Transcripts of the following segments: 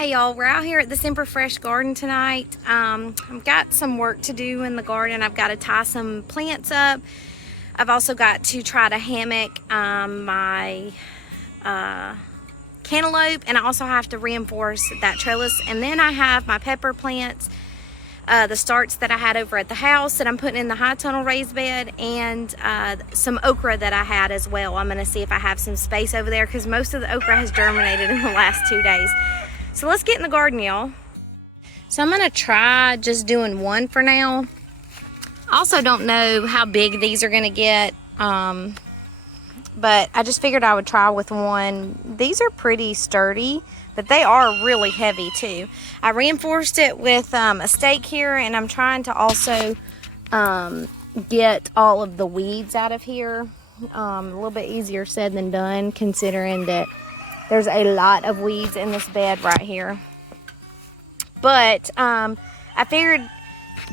Hey y'all, we're out here at the Semper Fresh garden tonight. I've got some work to do in the garden. I've got to tie some plants up. I've also got to try to hammock my cantaloupe, and I also have to reinforce that trellis. And then I have my pepper plants, the starts that I had over at the house that I'm putting in the high tunnel raised bed, and some okra that I had as well. I'm going to see if I have some space over there because most of the okra has germinated in the last 2 days. So let's get in the garden, y'all. So I'm gonna try just doing one for now. I also don't know how big these are gonna get, but I just figured I would try with one. These are pretty sturdy, but they are really heavy too. I reinforced it with a stake here, and I'm trying to also get all of the weeds out of here. A little bit easier said than done, considering that there's a lot of weeds in this bed right here. But I figured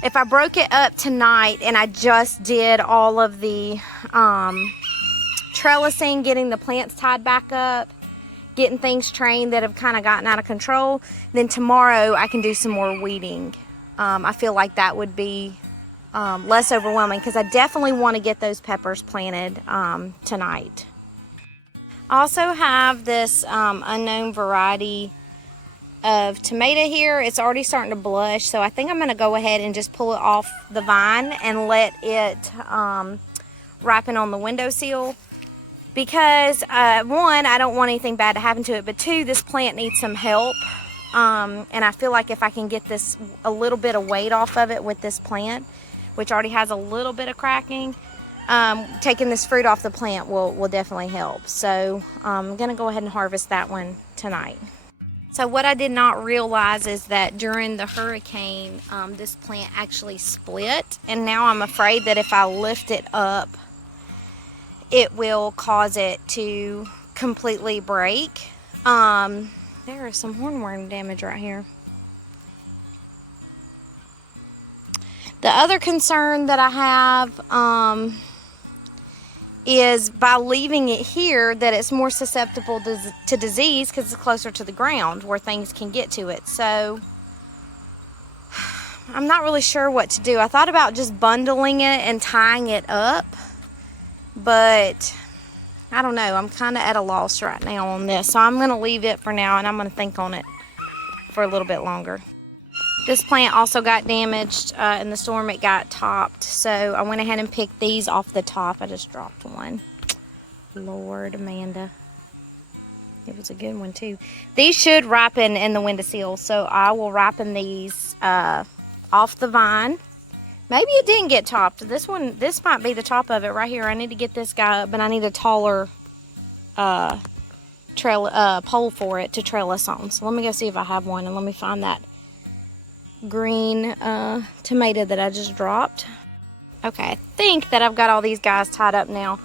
if I broke it up tonight and I just did all of the trellising, getting the plants tied back up, getting things trained that have kind of gotten out of control, then tomorrow I can do some more weeding. I feel like that would be less overwhelming because I definitely want to get those peppers planted tonight. I also have this unknown variety of tomato here. It's already starting to blush, so I think I'm going to go ahead and just pull it off the vine and let it ripen on the windowsill, because one, I don't want anything bad to happen to it, but two, this plant needs some help, and I feel like if I can get this a little bit of weight off of it with this plant, which already has a little bit of cracking, taking this fruit off the plant will definitely help. So I'm going to go ahead and harvest that one tonight. So what I did not realize is that during the hurricane, this plant actually split. And now I'm afraid that if I lift it up, it will cause it to completely break. There is some hornworm damage right here. The other concern that I have is by leaving it here that it's more susceptible to disease because it's closer to the ground where things can get to it. So I'm not really sure what to do. I thought about just bundling it and tying it up, but I don't know. I'm kind of at a loss right now on this. So I'm going to leave it for now, and I'm going to think on it for a little bit longer. This plant also got damaged in the storm. It got topped, so I went ahead and picked these off the top. I just dropped one. Lord, Amanda. It was a good one too. These should ripen in the windowsill, so I will ripen these off the vine. Maybe it didn't get topped. This might be the top of it right here. I need to get this guy up, but I need a taller pole for it to trellis on. So let me go see if I have one, and let me find that green tomato that I just dropped. Okay, I think that I've got all these guys tied up now.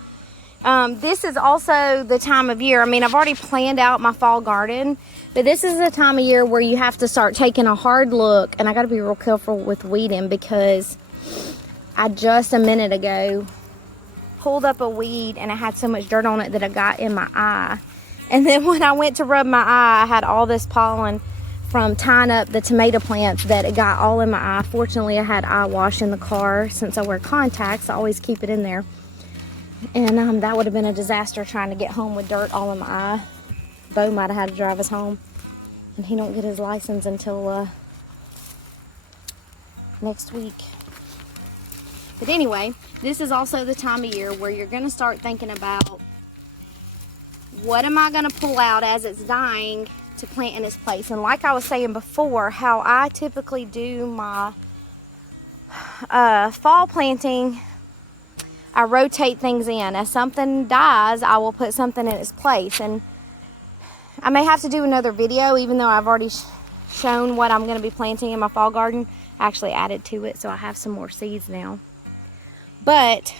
This is also the time of year, I mean, I've already planned out my fall garden, but this is the time of year where you have to start taking a hard look, and I got to be real careful with weeding because I just a minute ago pulled up a weed and it had so much dirt on it that I got in my eye, and then when I went to rub my eye, I had all this pollen from tying up the tomato plants that it got all in my eye. Fortunately, I had eye wash in the car. Since I wear contacts, I always keep it in there. And that would have been a disaster trying to get home with dirt all in my eye. Bo might have had to drive us home. And he don't get his license until next week. But anyway, this is also the time of year where you're going to start thinking about, what am I going to pull out as it's dying to plant in its place? And like I was saying before, how I typically do my fall planting, I rotate things in. As something dies, I will put something in its place. And I may have to do another video, even though I've already shown what I'm going to be planting in my fall garden. I actually added to it, so I have some more seeds now. But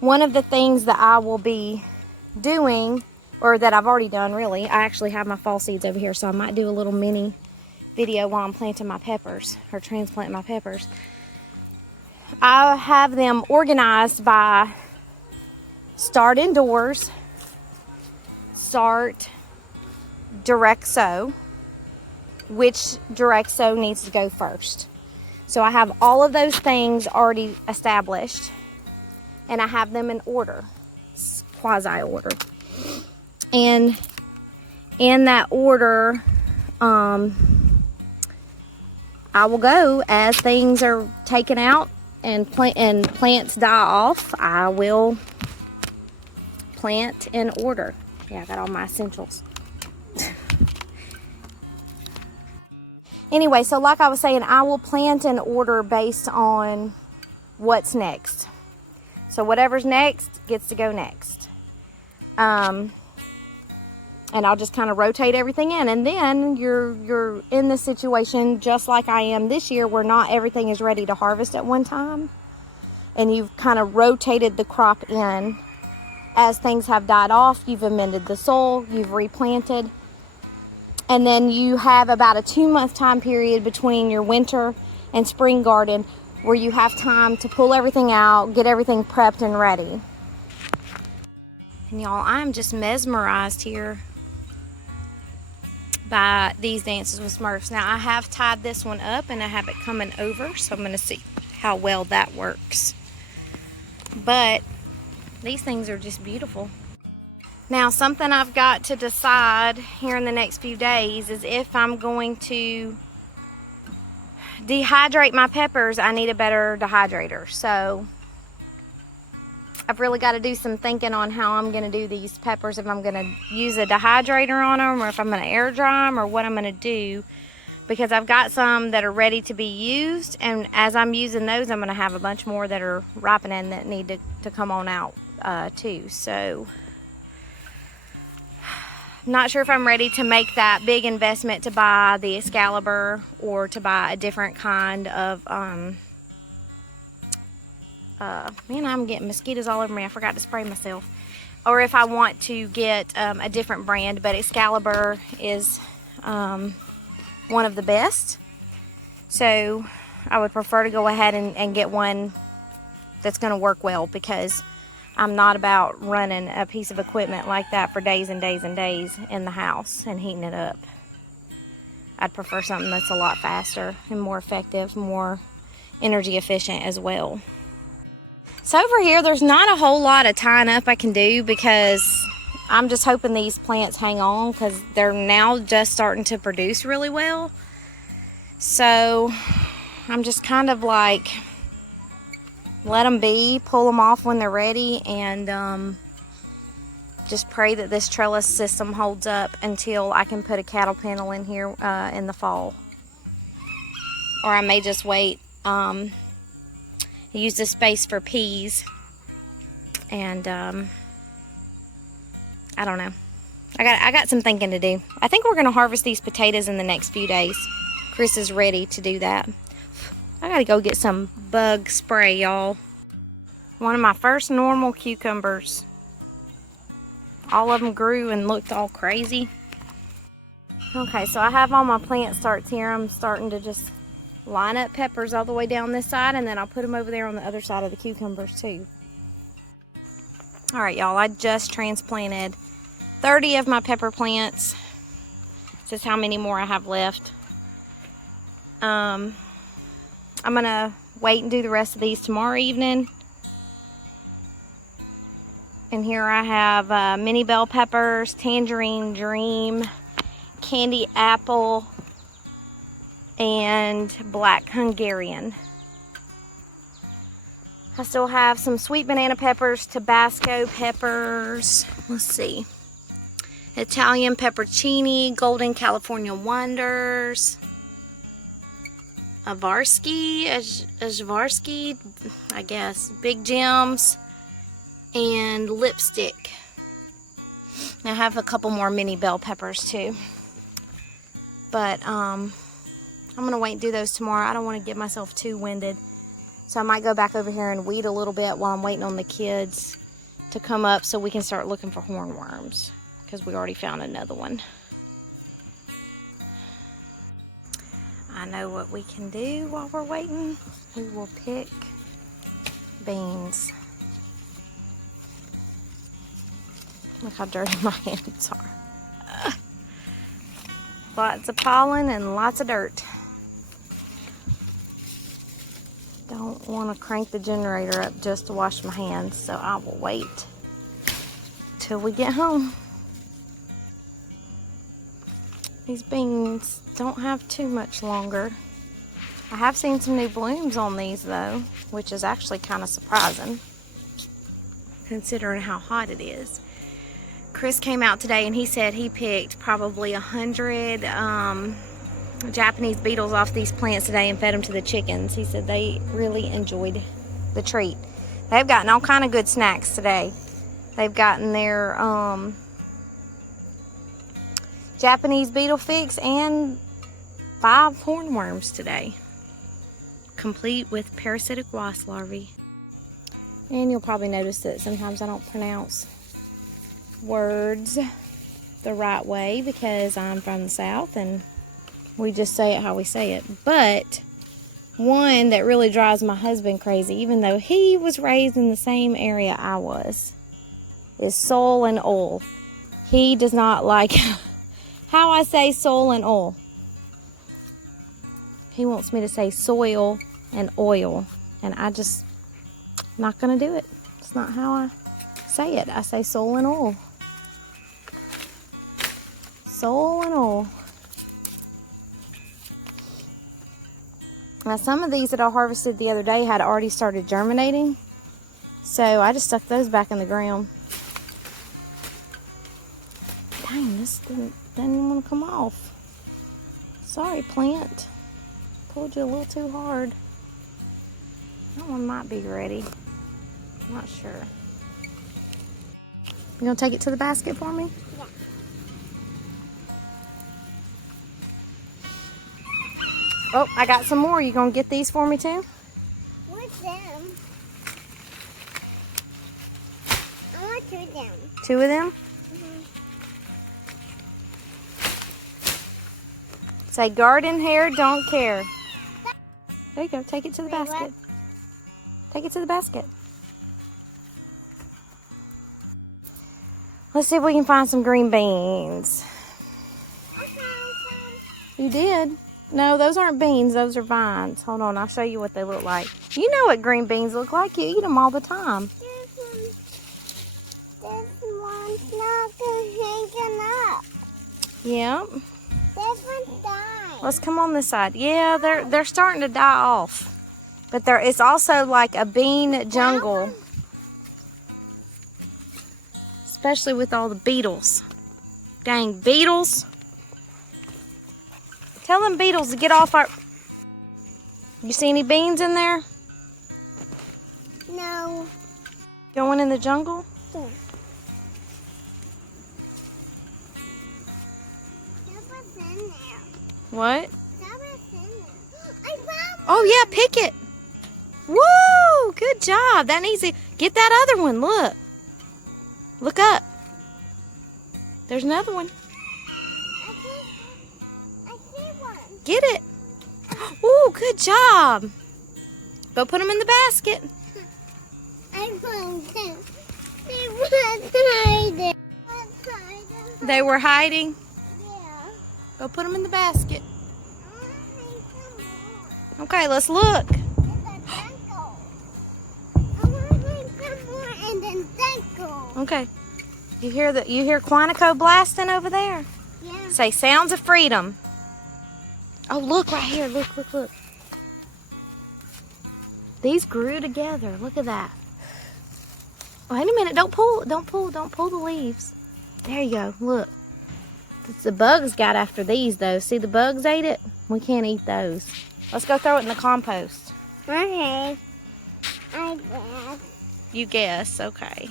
one of the things that I will be doing, or that I've already done really, I actually have my fall seeds over here, so I might do a little mini video while I'm planting my peppers, or transplanting my peppers. I have them organized by start indoors, start direct sow, which direct sow needs to go first. So I have all of those things already established, and I have them in order, quasi order. And in that order, I will go as things are taken out and plants die off. I will plant in order. Yeah, I got all my essentials. Anyway, so like I was saying, I will plant in order based on what's next. So whatever's next gets to go next. And I'll just kind of rotate everything in. And then you're in the situation just like I am this year, where not everything is ready to harvest at one time. And you've kind of rotated the crop in. As things have died off, you've amended the soil, you've replanted. And then you have about a 2-month time period between your winter and spring garden where you have time to pull everything out, get everything prepped and ready. And y'all, I'm just mesmerized here by these dances with Smurfs. Now, I have tied this one up and I have it coming over, so I'm going to see how well that works. But these things are just beautiful. Now, something I've got to decide here in the next few days is if I'm going to dehydrate my peppers. I need a better dehydrator. So I've really got to do some thinking on how I'm going to do these peppers. If I'm going to use a dehydrator on them, or if I'm going to air dry them, or what I'm going to do. Because I've got some that are ready to be used, and as I'm using those, I'm going to have a bunch more that are ripening that need to come on out too. So I'm not sure if I'm ready to make that big investment to buy the Excalibur, or to buy a different kind of man, I'm getting mosquitoes all over me. I forgot to spray myself. Or if I want to get a different brand, but Excalibur is one of the best. So I would prefer to go ahead and get one that's going to work well, because I'm not about running a piece of equipment like that for days and days and days in the house and heating it up. I'd prefer something that's a lot faster and more effective, more energy efficient as well. So over here, there's not a whole lot of tying up I can do, because I'm just hoping these plants hang on, because they're now just starting to produce really well. So I'm just kind of like, let them be, pull them off when they're ready, and just pray that this trellis system holds up until I can put a cattle panel in here in the fall. Or I may just wait, use this space for peas, and I don't know. I got some thinking to do. I think we're going to harvest these potatoes in the next few days. Chris is ready to do that. I got to go get some bug spray, y'all. One of my first normal cucumbers. All of them grew and looked all crazy. Okay, so I have all my plant starts here. I'm starting to just line up peppers all the way down this side, and then I'll put them over there on the other side of the cucumbers too. All right, y'all, I just transplanted 30 of my pepper plants. This is how many more I have left. I'm gonna wait and do the rest of these tomorrow evening. And here I have mini bell peppers, tangerine dream, candy apple, and black Hungarian. I still have some sweet banana peppers, Tabasco peppers, let's see, Italian pepperoncini, golden California wonders, Avarsky, I guess, big gems, and lipstick. I have a couple more mini bell peppers too, but I'm gonna wait and do those tomorrow. I don't want to get myself too winded, so I might go back over here and weed a little bit while I'm waiting on the kids to come up so we can start looking for hornworms, because we already found another one. I know what we can do while we're waiting. We will pick beans. Look how dirty my hands are. Lots of pollen and lots of dirt. Don't want to crank the generator up just to wash my hands, so I will wait till we get home. These beans don't have too much longer. I have seen some new blooms on these though, which is actually kind of surprising considering how hot it is. Chris came out today and he said he picked probably 100 Japanese beetles off these plants today and fed them to the chickens. He said they really enjoyed the treat. They've gotten all kind of good snacks today. They've gotten their Japanese beetle fix and 5 hornworms today, complete with parasitic wasp larvae. And you'll probably notice that sometimes I don't pronounce words the right way because I'm from the South and we just say it how we say it. But one that really drives my husband crazy, even though he was raised in the same area I was, is soil and oil. He does not like how I say soil and oil. He wants me to say soil and oil, and I'm not gonna do it. It's not how I say it. I say soil and oil. Soil and oil. Now some of these that I harvested the other day had already started germinating, so I just stuck those back in the ground. Dang, this didn't want to come off. Sorry, plant. Pulled you a little too hard. That one might be ready. I'm not sure. You gonna take it to the basket for me? Yeah. Oh, I got some more. You gonna get these for me too? What's them? I want 2 of them. 2 of them? Say garden hair, don't care. There you go. Take it to the Wait, basket. what? Take it to the basket. Let's see if we can find some green beans. I found some. You did? No, those aren't beans. Those are vines. Hold on. I'll show you what they look like. You know what green beans look like. You eat them all the time. This one's not hanging up. Yep. This one's dying. Let's come on this side. Yeah, they're starting to die off. But it's also like a bean jungle. Especially with all the beetles. Dang, beetles. Tell them beetles to get off our... You see any beans in there? No. Going in the jungle? Yeah. What's in there? What? What's in there? I found one. Oh yeah, pick it. Woo! Good job. That needs to... Get that other one, look. Look up. There's another one. I see one. Get it. Ooh, good job. Go put them in the basket. I found them. They were hiding. They were hiding. Yeah. Go put them in the basket. I want to find some more. Okay, let's look. In the jungle. I want to find some more in the jungle. Okay. You hear Quantico blasting over there? Yeah. Say sounds of freedom. Oh, look right here. Look, look, look. These grew together. Look at that. Wait a minute. Don't pull the leaves. There you go. Look. It's the bugs got after these, though. See, the bugs ate it? We can't eat those. Let's go throw it in the compost. Okay. I guess. You guess. Okay.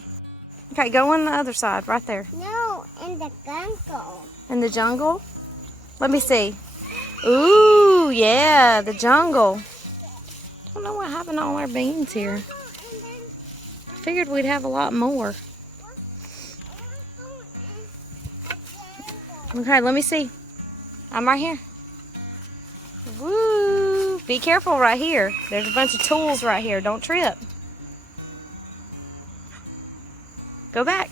Okay, go on the other side. Right there. No, in the jungle. In the jungle? Let me see. Ooh, yeah, the jungle. I don't know what happened to all our beans here. I figured we'd have a lot more. Okay, let me see. I'm right here. Woo! Be careful right here. There's a bunch of tools right here. Don't trip. Go back.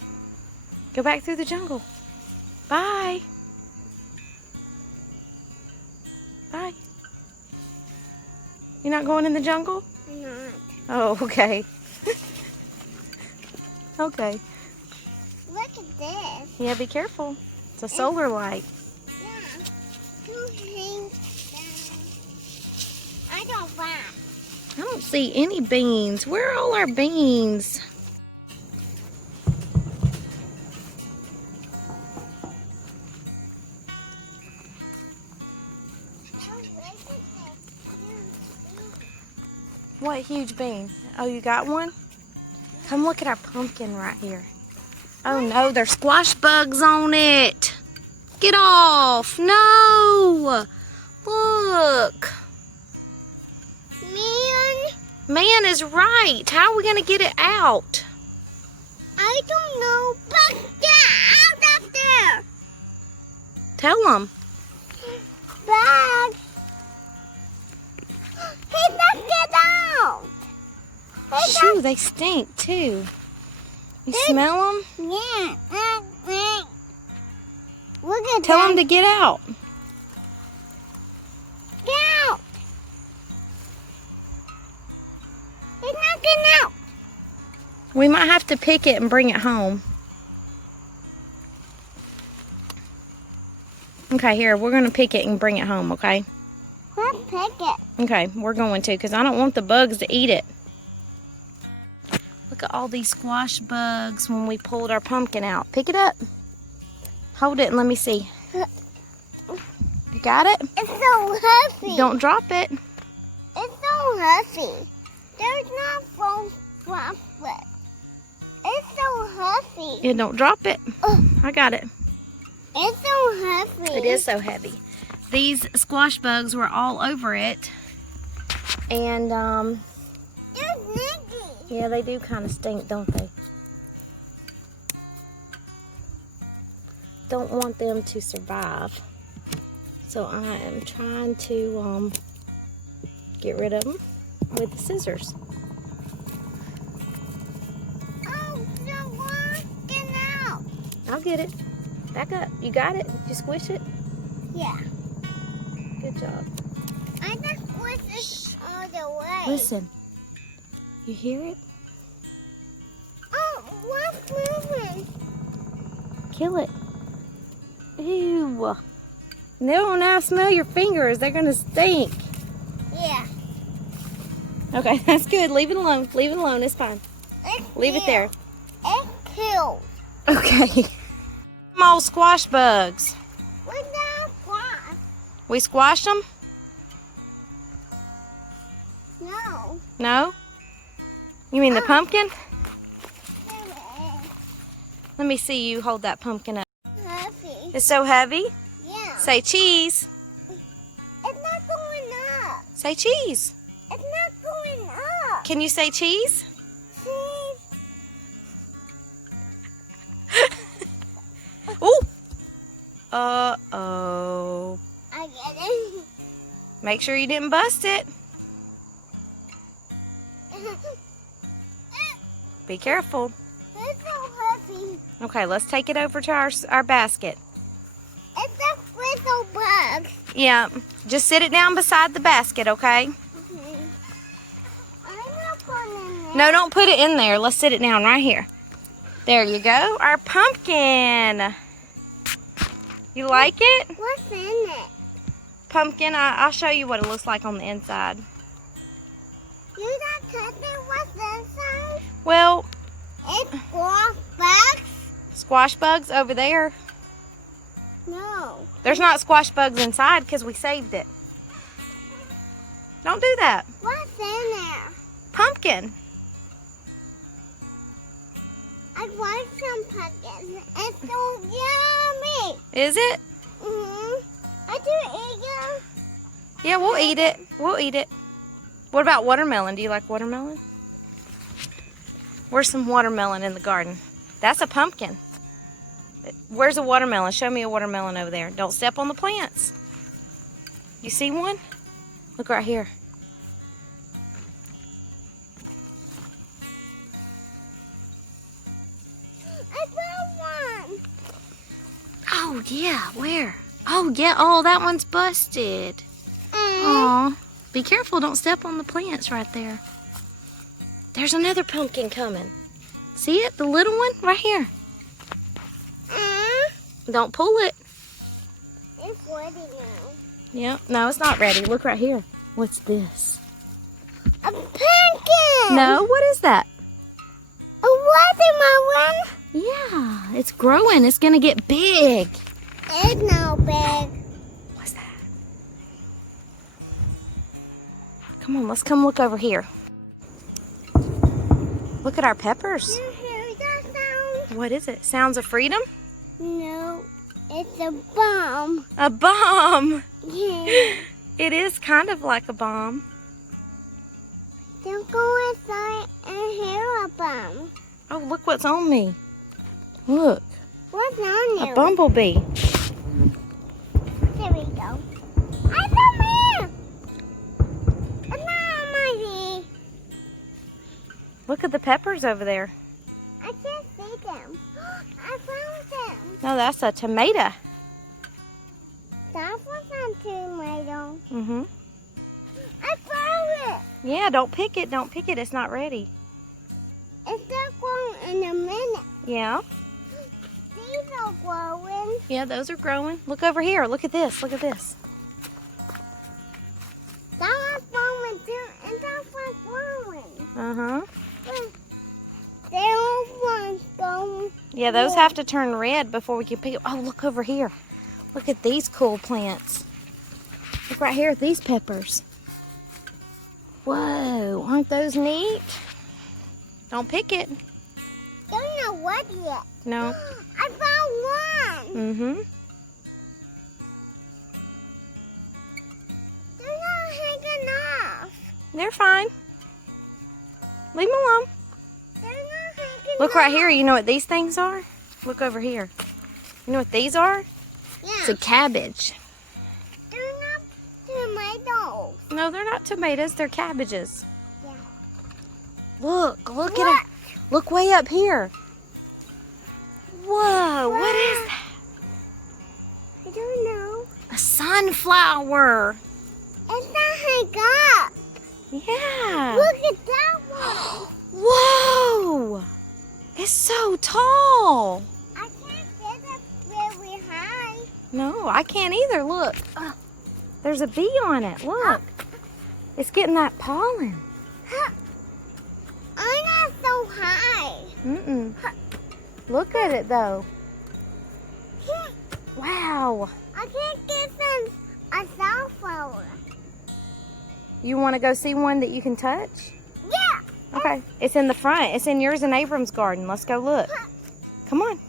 Go back through the jungle. Bye. not going in the jungle? I'm not. Oh, okay. Okay. Look at this. Yeah, be careful. It's a solar light. Yeah. Two things down. I don't want. I don't see any beans. Where are all our beans? What huge bean? Oh, you got one? Come look at our pumpkin right here. Oh no, there's squash bugs on it. Get off. No. Look. Man is right. How are we going to get it out? I don't know, but get out of there. Tell them. Bag. He doesn't get out. Shoo, they stink too. You smell them? Yeah. Look at Tell that. them to get out. Get out. He's not getting out. We might have to pick it and bring it home. Okay, here, we're going to pick it and bring it home, okay? Let's pick it. Okay, we're going to, because I don't want the bugs to eat it. Look at all these squash bugs when we pulled our pumpkin out. Pick it up. Hold it and let me see. You got it? It's so heavy. Don't drop it. It's so heavy. There's not full fluff. It's so heavy. Yeah, don't drop it. I got it. It's so heavy. It is so heavy. These squash bugs were all over it. And, They're nicky. yeah, they do kind of stink, don't they? Don't want them to survive. So I am trying to get rid of them with the scissors. Oh, they're walking out. I'll get it. Back up. You got it? You squish it? Yeah. Good job. I just pushed it all the way. Listen. You hear it? Oh, what's moving? Kill it. Ew. No, now smell your fingers. They're going to stink. Yeah. Okay, that's good. Leave it alone. Leave it alone. It's fine. Leave it there. It's killed. Okay. Small squash bugs. What's that squash? We squashed them? No. No? You mean the pumpkin? There it is. Let me see you hold that pumpkin up. Heavy. It's so heavy. Yeah. Say cheese. It's not going up. Say cheese. It's not going up. Can you say cheese? Please. Ooh. Uh-oh. I get it. Make sure you didn't bust it. Be careful. It's so heavy. Okay, let's take it over to our basket. It's a little bug. Yeah, just sit it down beside the basket, okay? I'm not putting it. No, don't put it in there. Let's sit it down right here. There you go. Our pumpkin. You like it? What's in it? Pumpkin, I'll show you what it looks like on the inside. You not touching what's inside? Well, It's squash bugs? squash bugs over there. No. There's not squash bugs inside because we saved it. Don't do that. What's in there? Pumpkin. I want some pumpkins. It's so yummy. Is it? I do eat them. Yeah, we'll eat it. We'll eat it. What about watermelon? Do you like watermelon? Where's some watermelon in the garden? That's a pumpkin. Where's a watermelon? Show me a watermelon over there. Don't step on the plants. You see one? Look right here. I found one. Oh, yeah. Where? Oh, yeah. Oh, that one's busted. Aw. Be careful, don't step on the plants right there. There's another pumpkin coming. See it? The little one right here. Don't pull it. It's ready now. Yep. No, it's not ready. Look right here. What's this? A pumpkin! No, what is that? A watermelon? Yeah, it's growing. It's going to get big. It's not big. What's that? Come on, let's come look over here. Look at our peppers. You hear that sound? What is it? Sounds of freedom? No, it's a bomb. A bomb. Yeah. It is kind of like a bomb. Don't go inside and hear a bomb. Oh, look what's on me. Look, What's on you? a bumblebee. There we go. I found here. It's not on my knee. Look at the peppers over there. I can't see them. I found them. No, that's a tomato. That was on tomato. Mm-hmm. I found it. Yeah, don't pick it. Don't pick it. It's not ready. It's not growing in a minute. Yeah. These are growing. Yeah, those are growing. Look over here. Look at this. Look at this. That one's growing too, and that one's growing. Uh-huh. But there one's going. Yeah, those have to turn red before we can pick it. Oh, look over here. Look at these cool plants. Look right here at these peppers. Whoa, aren't those neat? Don't pick it. Don't know what yet. No. I found one. Mm-hmm. They're not hanging off. They're fine. Leave them alone. They're not hanging Look right off. here. You know what these things are? Look over here. You know what these are? It's Yeah. a cabbage. They're not tomatoes. No, they're not tomatoes. They're cabbages. Yeah. Look at What? it. Look way up here. Whoa, what is that? I don't know. A sunflower. It's not hang up. Yeah. Look at that one. Whoa. It's so tall. I can't get it very high. No, I can't either. Look. There's a bee on it. Look. It's getting that pollen. I'm not so high. Mm-mm. Look at it, though. Wow. I can't get a sunflower. You want to go see one that you can touch? Yeah. Okay. It's in the front. It's in yours and Abram's garden. Let's go look. Come on.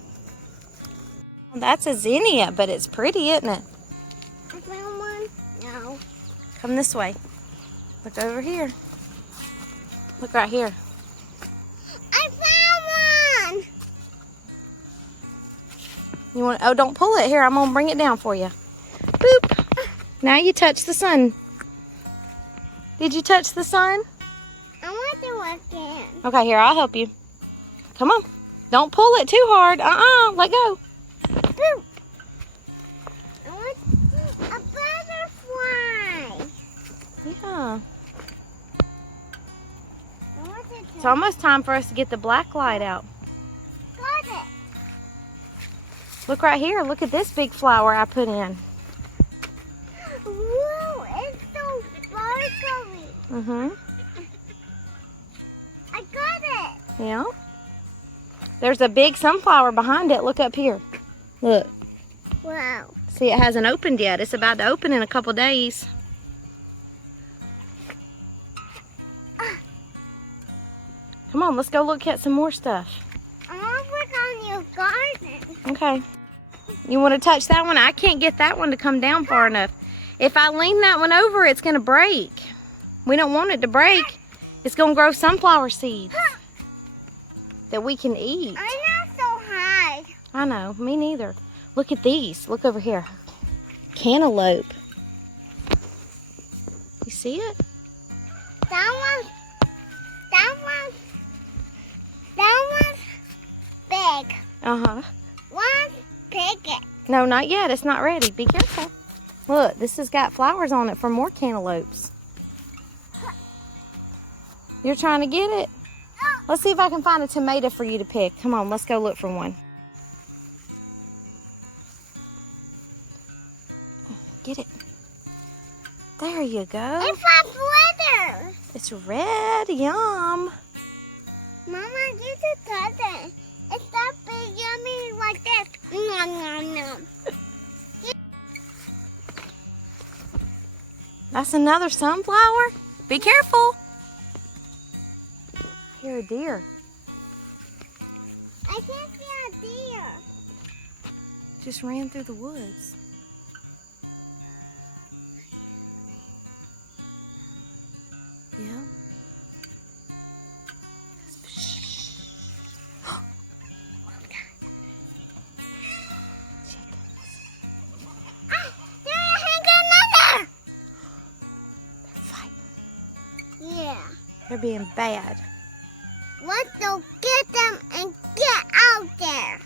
That's a zinnia, but it's pretty, isn't it? I found one. No. Come this way. Look over here. Look right here. I found one. You want? Oh, don't pull it. Here, I'm gonna bring it down for you. Boop. Now you touch the sun. Did you touch the sun? I want to look in. Okay, here, I'll help you. Come on. Don't pull it too hard. Let go. Boop. I want a butterfly. Yeah. I want to It's almost time for us to get the black light out. got it. Look right here. Look at this big flower I put in. Whoa, it's so sparkly. Mm-hmm. I got it. Yeah. There's a big sunflower behind it. Look up here. Look. Wow. See, it hasn't opened yet. It's about to open in a couple days. Come on, let's go look at some more stuff. I want to look on your garden. Okay. You want to touch that one? I can't get that one to come down far enough. If I lean that one over, it's going to break. We don't want it to break. It's going to grow sunflower seeds that we can eat. I'm not so high. I know, me neither. Look at these. Look over here. Cantaloupe. You see it? That one's big. Uh-huh. One's bigger. No, not yet. It's not ready. Be careful. Look, this has got flowers on it for more cantaloupes. You're trying to get it? Let's see if I can find a tomato for you to pick. Come on, let's go look for one. Get it. There you go. It's my brother. It's red. Yum. Mama, get the cousin. It's not big yummy like this. Nom, nom, nom. That's another sunflower. Be careful. Here, a deer. I can't see a deer. Just ran through the woods. Yeah. Yeah. They're being bad. Let's go get them and get out there.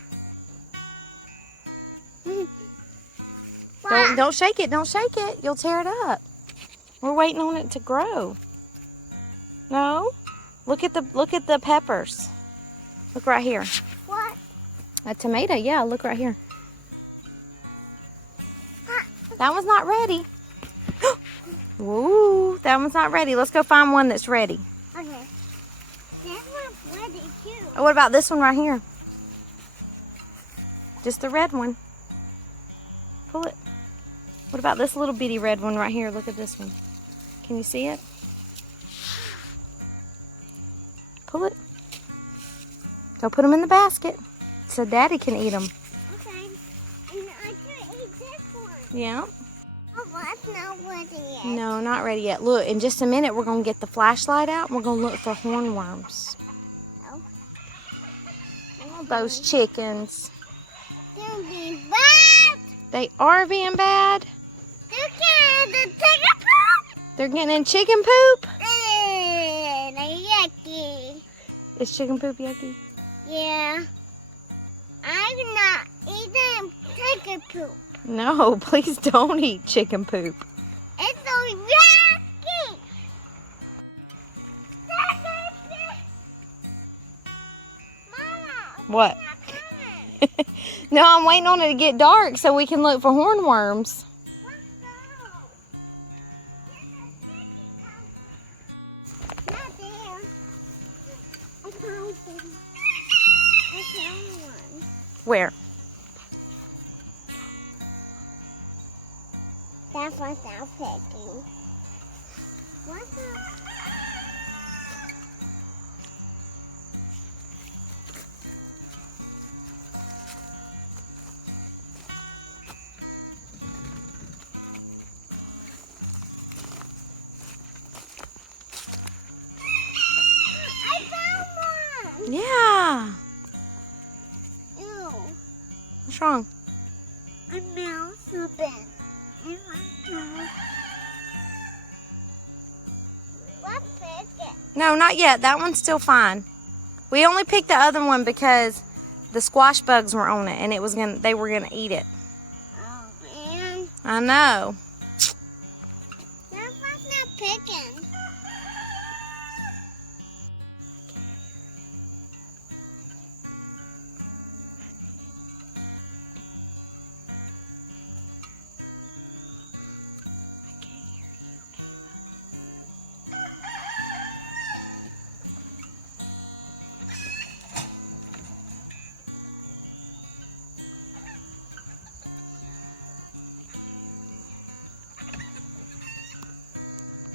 Don't shake it. Don't shake it. You'll tear it up. We're waiting on it to grow. No? Look at the peppers. Look right here. What? A tomato. Yeah, look right here. That one's not ready. Ooh, that one's not ready. Let's go find one that's ready. Okay. That one's ready too. Oh, what about this one right here? Just the red one. Pull it. What about this little bitty red one right here? Look at this one. Can you see it? Pull it. Go put them in the basket so Daddy can eat them. Okay. And I could eat this one. Yeah. Oh, that's not ready yet. No, not ready yet. Look, in just a minute, we're going to get the flashlight out and we're going to look for hornworms. Oh. Oh, those chickens. They're being bad. They are being bad. They're getting the chicken poop. They're getting in chicken poop. They're yucky. Is chicken poop yucky? Yeah. I'm not eating chicken poop. No, please don't eat chicken poop. It's so yucky. Mama. What? It's not coming. No, I'm waiting on it to get dark so we can look for hornworms. Let's go. Not there. I found them. I found one. Where? That's what I'm picking. What's up? I found one! Yeah. Ew. What's wrong? I smell something. Let's pick it. No, not yet. That one's still fine. We only picked the other one because the squash bugs were on it and they were gonna eat it. Oh man. I know. That was not picking.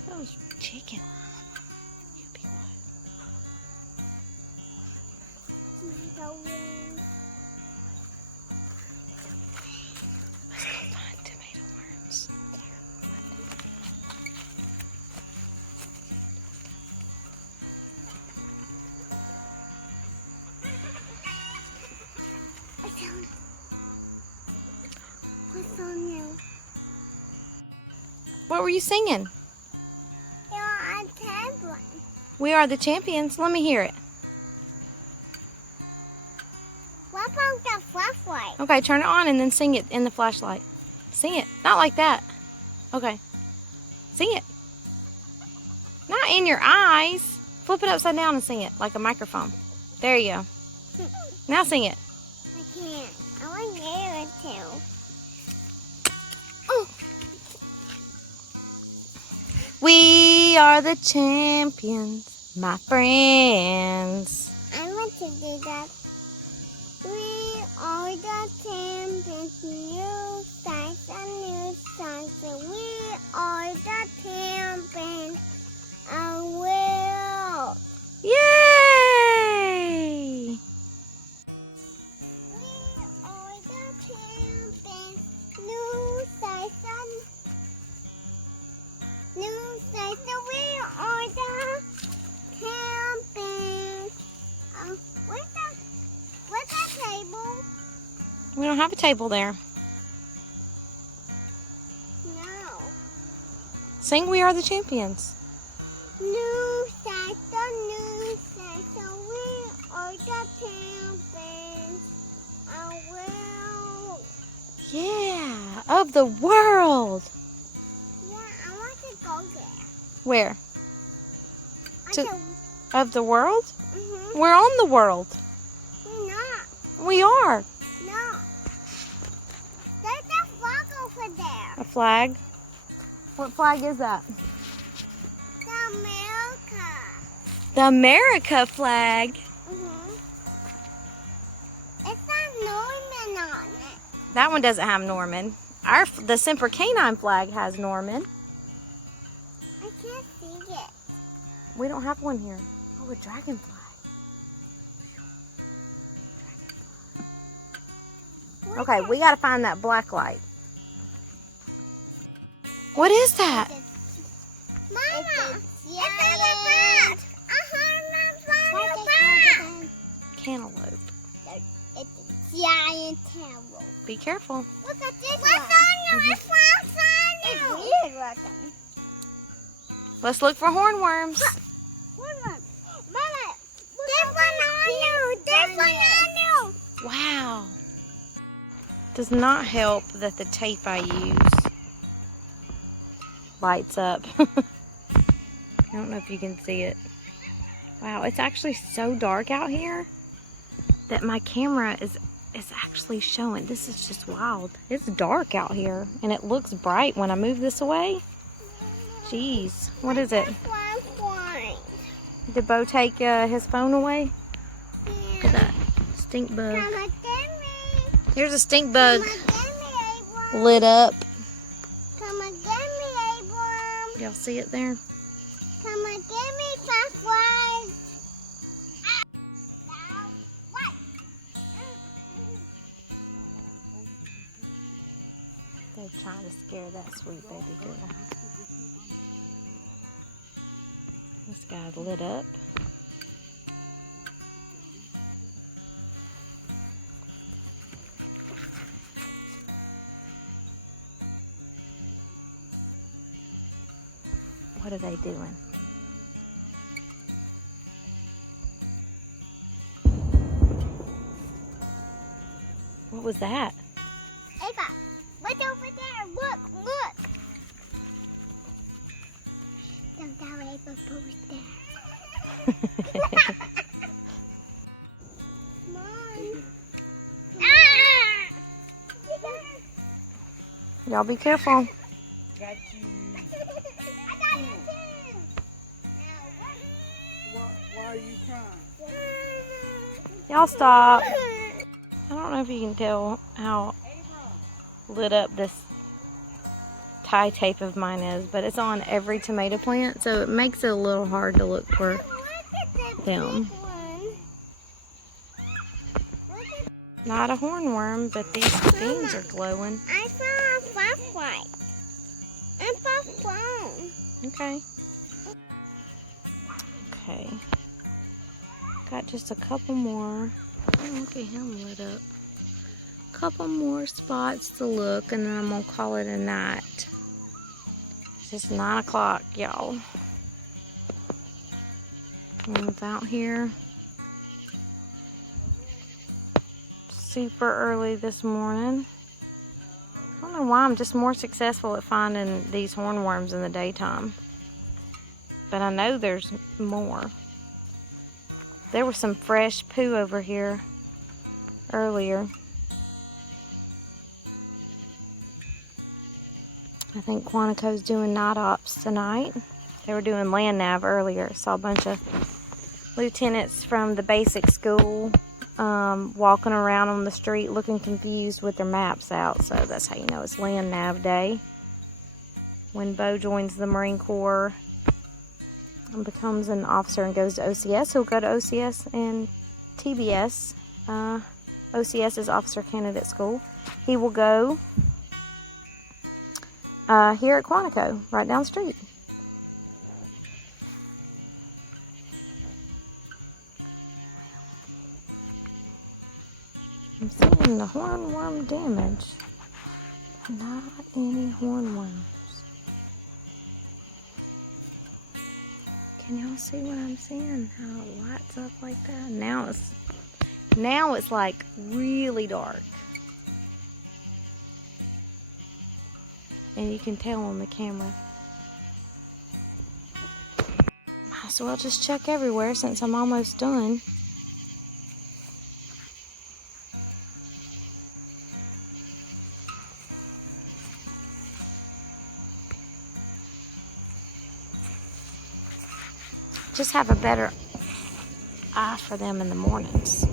Those chicken. You be quiet. Let's go find tomato worms. What's on you? What were you singing? You're on tablet. We are the champions. Let me hear it. What about the flashlight? Okay, turn it on and then sing it in the flashlight. Sing it. Not like that. Okay. Sing it. Not in your eyes. Flip it upside down and sing it like a microphone. There you go. Now sing it. I can't. I want to hear it too. Oh. We are the champions, my friends. I want to do that. We are the champions, new size and new songs. We are the champions, and will. Yay! We are the champions, new size and new size. We are the champions. Where's that table? We don't have a table there. No. Sing We Are the Champions. New sector, we are the champions. I will. Yeah, of the world. Yeah, I want to go there. Where? To, Of the world? mm-hmm. We're on the world. We're not. We are. No. There's a flag over there. A flag? What flag is that? The America. The America flag. Mm-hmm. It's got Norman on it. That one doesn't have Norman. The Semper canine flag has Norman. I can't see it. We don't have one here. Oh, a dragonfly. Okay, we gotta find that black light. What is that? Mama, it's a bird. A hornworm. Cantaloupe. It's a giant cantaloupe. Be careful. Look at this one. What's on you? It's weird looking. Let's look for hornworms. Hornworm. Mama, this one on you. This one on you. Wow. Does not help that the tape I use lights up. I don't know if you can see it. Wow, it's actually so dark out here that my camera is actually showing. This is just wild. It's dark out here and it looks bright when I move this away. Jeez, what is it? Did Bo take his phone away? Look at that stink bug. Come and get me. Here's a stink bug Come and get me, Abram. lit up. Come and get me, Abram. Y'all see it there? Come and get me, Firefly. They're trying to scare that sweet baby girl. This guy's lit up. What are they doing? What was that? Ava, what's over there? Look. Don't tell Ava who's there. Mom. Y'all be careful. Got you. I got you too. Why are you crying? Y'all stop. I don't know if you can tell how lit up this tie tape of mine is, but it's on every tomato plant, so it makes it a little hard to look for them. Not a hornworm, but these things are glowing. I saw a flashlight. And a phone. Okay. Okay. Got just a couple more. Oh, look at him lit up. Couple more spots to look, and then I'm gonna call it a night. It's just 9 o'clock, y'all. It's out here super early this morning. I don't know why I'm just more successful at finding these hornworms in the daytime, but I know there's more. There was some fresh poo over here earlier. I think Quantico's doing night ops tonight. They were doing land nav earlier. Saw a bunch of lieutenants from the basic school walking around on the street looking confused with their maps out. So that's how you know it's land nav day. When Bo joins the Marine Corps and becomes an officer and goes to OCS, he'll go to OCS and TBS. OCS is Officer Candidate School. He will go here at Quantico, right down the street. I'm seeing the hornworm damage. Not any hornworms. Can y'all see what I'm seeing? How it lights up like that? Now it's like really dark. And you can tell on the camera. Might as well just check everywhere since I'm almost done. Just have a better eye for them in the mornings.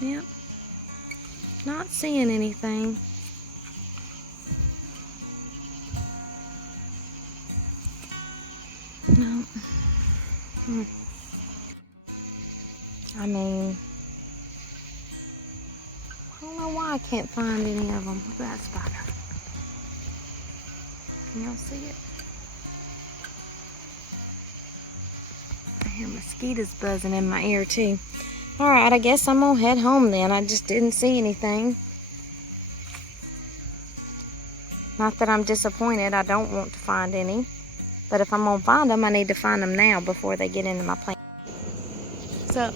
Yep. Not seeing anything. No. I mean, I don't know why I can't find any of them. Look at that spider. Can y'all see it? I hear mosquitoes buzzing in my ear too. Alright, I guess I'm gonna head home then. I just didn't see anything. Not that I'm disappointed. I don't want to find any. But if I'm gonna find them, I need to find them now before they get into my plant. What's up?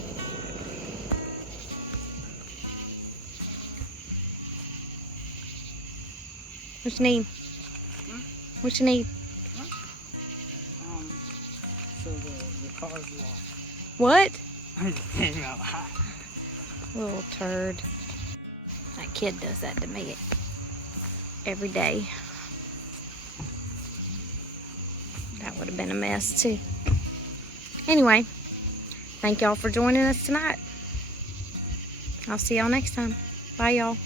What you need? What you need? So the car's lost. What? I just came out hot. Little turd. That kid does that to me every day. That would have been a mess too. Anyway, thank y'all for joining us tonight. I'll see y'all next time. Bye y'all.